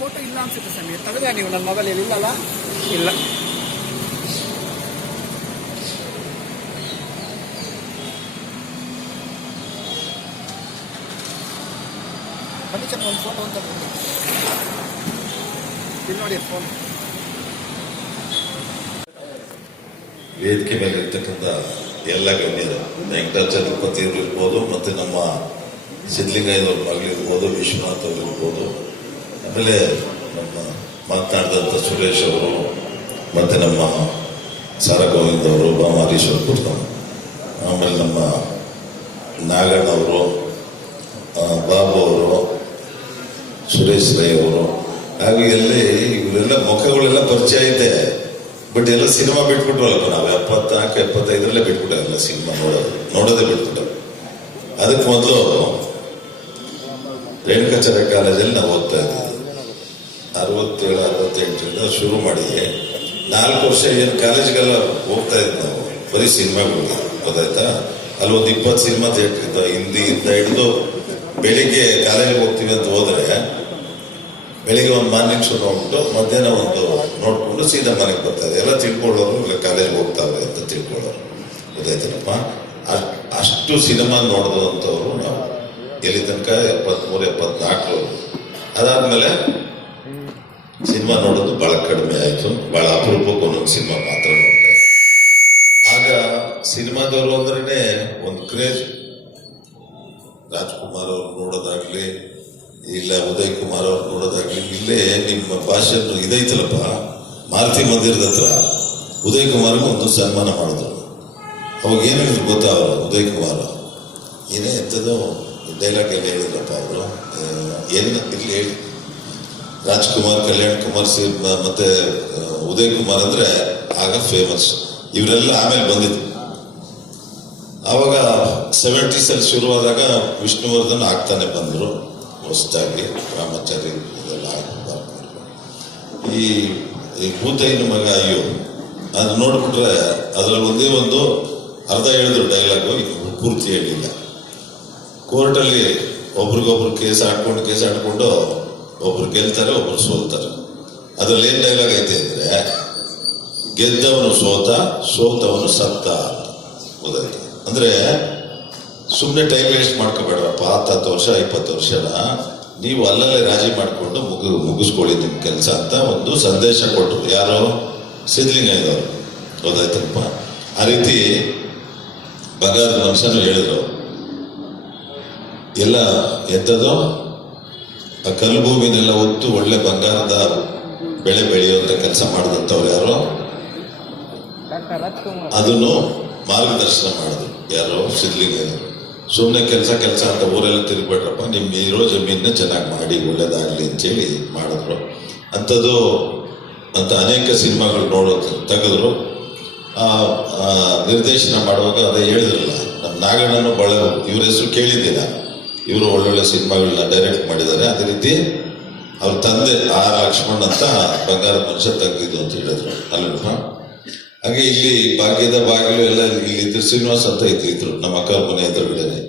Photo ಇಲ್ಲ ಅನ್ಸುತ್ತೆ ಸಮೀರ್, ತೆಗೆದ ನೀವು ನನ್ನ ಮೊಬೈಲಲ್ಲಿ ಇಲ್ಲಲ್ಲ? ಇಲ್ಲ. ಬನ್ನಿ ಚೆಕ್ ಒಂದು ಫೋಟೋ ಅಂತ ಇಲ್ಲಿ ನೋಡಿ ಫೋನ್. ವೇದಿಕೆ ಮೇಲೆ ಇರ್ತಕ್ಕಂಥ ಎಲ್ಲ ಗಣ್ಯರು, ವೆಂಕಟಾಚಲಪತಿ ಅವರು ಇರ್ಬೋದು, ಮತ್ತೆ ನಮ್ಮ ಸಿದ್ಧಲಿಂಗಯ್ಯನವ್ರ ಮಗಳಿರ್ಬೋದು, ವಿಶ್ವನಾಥ್ ಅವರು ಇರ್ಬೋದು, ಆಮೇಲೆ ನಮ್ಮ ಮಾತನಾಡಿದಂಥ ಸುರೇಶ್ ಅವರು, ಮತ್ತೆ ನಮ್ಮ ಸಾರ ಗೋವಿಂದ್ ಅವರು, ಬಾಮಾರೀಶ್ವರ್ ಕೂತ್ಕೊಂಡು, ಆಮೇಲೆ ನಮ್ಮ ನಾಗಣ್ಣ ಅವರು, ಬಾಬು ಅವರು, ಸುರೇಶ್ ರೈ ಅವರು, ಹಾಗೆ ಎಲ್ಲಿ ಇವರೆಲ್ಲ ಮುಖಗಳೆಲ್ಲ ಪರಿಚಯ ಐತೆ. ಬಟ್ ಎಲ್ಲ ಸಿನಿಮಾ ಬಿಟ್ಬಿಟ್ರಲ್ಲಪ್ಪ, ನಾವು 74, 75 ಬಿಟ್ಬಿಟ್ಟಾರಲ್ಲ ಸಿನಿಮಾ ನೋಡೋದೇ ಬಿಟ್ಬಿಟ್ಟ. ಅದಕ್ಕೆ ಮೊದಲು ರೇಣುಕಾಚಾರ್ಯ ಕಾಲೇಜಲ್ಲಿ ನಾವು ಓದ್ತಾ ಇದ್ದೀವಿ. 67, 68 ಶುರು ಮಾಡಿ 4 ವರ್ಷ ಏನು ಕಾಲೇಜ್ಗೆಲ್ಲ ಹೋಗ್ತಾ ಇದ್ವಿ ನಾವು, ಬರೀ ಸಿನಿಮಾಗಳು. ಗೊತ್ತಾಯ್ತಾ? ಅಲ್ಲಿ ಒಂದು 20 ಸಿನಿಮಾ ಥಿಯೇಟರ್ ಇದ್ದ, ಹಿಂದಿಯಿಂದ ಹಿಡಿದು. ಬೆಳಿಗ್ಗೆ ಕಾಲೇಜಿಗೆ ಹೋಗ್ತೀವಿ ಅಂತ ಹೋದ್ರೆ ಬೆಳಿಗ್ಗೆ ಒಂದು ಮಾರ್ನಿಂಗ್ ಶೋ ನೋಡ್ಬಿಟ್ಟು ಮಧ್ಯಾಹ್ನ ಒಂದು ನೋಡ್ಕೊಂಡು ಸೀದಾ ಮನೆಗೆ ಬರ್ತಾರೆ. ಎಲ್ಲ ತಿಳ್ಕೊಳ್ಳೋರು ಇಲ್ಲ ಕಾಲೇಜ್ಗೆ ಹೋಗ್ತಾವೆ ಅಂತ ತಿಳ್ಕೊಳ್ಳೋರು. ಗೊತ್ತಾಯ್ತಲ್ಲಪ್ಪ? ಅಷ್ಟು ಸಿನಿಮಾ ನೋಡಿದಂಥವ್ರು ನಾವು. ಎಲ್ಲಿ ತನಕ 73, 74. ಅದಾದ್ಮೇಲೆ ಸಿನಿಮಾ ನೋಡೋದು ಬಹಳ ಕಡಿಮೆ ಆಯ್ತು. ಬಹಳ ಅಪರೂಪಕ್ಕೆ ಒಂದೊಂದು ಸಿನಿಮಾ ಮಾತ್ರ ನೋಡ್ತಾ ಇದ್ದೆ. ಆಗ ಸಿನಿಮಾದವರು ಅಂದ್ರೇನೆ ಒಂದು ಕ್ರೇಜ್. ರಾಜ್ಕುಮಾರ್ ಅವ್ರು ನೋಡೋದಾಗ್ಲಿ, ಇಲ್ಲ ಉದಯ್ ಕುಮಾರ್ ಅವ್ರು ನೋಡೋದಾಗ್ಲಿ, ಇಲ್ಲೇ ನಿಮ್ಮ ಭಾಷೆ ಇದೈತಲ್ಲಪ್ಪ, ಮಾರುತಿ ಮಂದಿರದ ಹತ್ರ ಉದಯ್ ಕುಮಾರ್ಗೆ ಒಂದು ಸನ್ಮಾನ ಮಾಡಿದ್ರು. ಅವಾಗ ಏನು ಹೇಳಿದ್ರು ಗೊತ್ತಾ ಅವರು? ಉದಯ್ ಕುಮಾರ್ ಏನೇ ಎಂಥದ್ದು ಡೈಲಾಗ್ ಎಲ್ಲ ಹೇಳಿದ್ರಪ್ಪ ಅವರು. ಏನು ಇಲ್ಲಿ ಹೇಳಿ, ರಾಜ್ಕುಮಾರ್, ಕಲ್ಯಾಣ್ ಕುಮಾರ್, ಮತ್ತೆ ಉದಯ್ ಕುಮಾರ್ ಅಂದ್ರೆ ಆಗ ಫೇಮಸ್. ಇವರೆಲ್ಲ ಆಮೇಲೆ ಬಂದಿದ್ರು. ಆವಾಗ 70s ಶುರುವಾದಾಗ ವಿಷ್ಣುವರ್ಧನ್ ಆಗ್ತಾನೆ ಬಂದರು ಹೊಸದಾಗಿ. ರಾಮಾಚಾರಿ ಇದೆಲ್ಲ ಈ ಭೂತೈನ ಮಗ ಅಯ್ಯೋ ಅದು ನೋಡ್ಬಿಟ್ರೆ ಅದ್ರಲ್ಲಿ ಒಂದೇ ಒಂದು ಅರ್ಧ ಹೇಳಿದ್ರು ಡೈಲಾಗು, ಪೂರ್ತಿ ಹೇಳಿಲ್ಲ. ಕೋರ್ಟಲ್ಲಿ ಒಬ್ರಿಗೊಬ್ರು ಕೇಸ್ ಆಡ್ಕೊಂಡು ಒಬ್ರು ಗೆಲ್ತಾರೆ, ಒಬ್ರು ಸೋಲ್ತಾರೆ. ಅದ್ರಲ್ಲಿ ಏನ್ ಡೈಲಾಗ್ ಐತೆ ಅಂದ್ರೆ, ಗೆದ್ದವನು ಸೋತವನು ಸತ್ತ ಅಂತ. ಗೊತ್ತಾಯ್ತು? ಅಂದ್ರೆ ಸುಮ್ಮನೆ ಟೈಮ್ ವೇಸ್ಟ್ ಮಾಡ್ಕೋಬೇಡ್ರಪ್ಪ. 10 ವರ್ಷ 20 ವರ್ಷನ ನೀವು ಅಲ್ಲಲ್ಲೇ ರಾಜಿ ಮಾಡಿಕೊಂಡು ಮುಗಿಸ್ಕೊಳ್ಳಿ ನಿಮ್ಮ ಕೆಲಸ ಅಂತ ಒಂದು ಸಂದೇಶ ಕೊಟ್ಟರು. ಯಾರು? ಸಿದ್ಧಲಿಂಗಯ್ಯನವರು. ಗೊತ್ತಾಯ್ತಪ್ಪ? ಆ ರೀತಿ ಬಂಗಾರದ ಮನುಷ್ಯನು ಹೇಳಿದ್ರು. ಎಲ್ಲ ಎಂಥದ್ದು ಆ ಕಲ್ಲು ಭೂಮಿನೆಲ್ಲ ಹೊತ್ತು ಒಳ್ಳೆ ಬಂಗಾರದ ಬೆಳೆ ಬೆಳೆಯುವಂತ ಕೆಲಸ ಮಾಡಿದಂಥವ್ರು ಯಾರು? ಅದನ್ನು ಮಾರ್ಗದರ್ಶನ ಮಾಡಿದ್ರು. ಯಾರೋ ಸಿದ್ಧಲಿಂಗಯ್ಯನವರು. ಸುಮ್ಮನೆ ಕೆಲಸ ಅಂತ ಊರೆಲ್ಲ ತಿರುಗ್ಬೇಡ್ರಪ್ಪ, ನಿಮ್ಮ ಇರೋ ಜಮೀನ ಚೆನ್ನಾಗಿ ಮಾಡಿ ಒಳ್ಳೇದಾಗ್ಲಿ ಅಂತೇಳಿ ಮಾಡಿದ್ರು. ಅಂಥದ್ದು ಅಂತ ಅನೇಕ ಸಿನಿಮಾಗಳು ತೆಗೆದ್ರು. ನಿರ್ದೇಶನ ಮಾಡುವಾಗ ಅದೇ ಹೇಳಿದ್ರಲ್ಲ, ನಮ್ಮ ನಾಗಣ್ಣನು ಬಹಳ ಇವ್ರ ಹೆಸರು ಕೇಳಿದ್ದೀನ. ಇವರು ಒಳ್ಳೊಳ್ಳೆ ಸಿನಿಮಾಗಳನ್ನ ಡೈರೆಕ್ಟ್ ಮಾಡಿದ್ದಾರೆ. ಅದೇ ರೀತಿ ಅವ್ರ ತಂದೆ ಆರ್ ಲಕ್ಷ್ಮಣ್ ಅಂತ ಬಂಗಾರದ ಮನುಷ್ಯ ತೆಗೆದಿದ್ದು ಅಂತ ಹೇಳಿದ್ರು ಅಲ್ಲಪ್ಪ. ಹಾಗೆ ಇಲ್ಲಿ ಭಾಗ್ಯದ ಬಾಗಿಲು ಎಲ್ಲ ಇಲ್ಲಿ ಶ್ರೀನಿವಾಸ್ ಅಂತ ಇದ್ರು ನಮ್ಮ ಅಕ್ಕ ಮನೆ ಎದುರುಗಡೆ.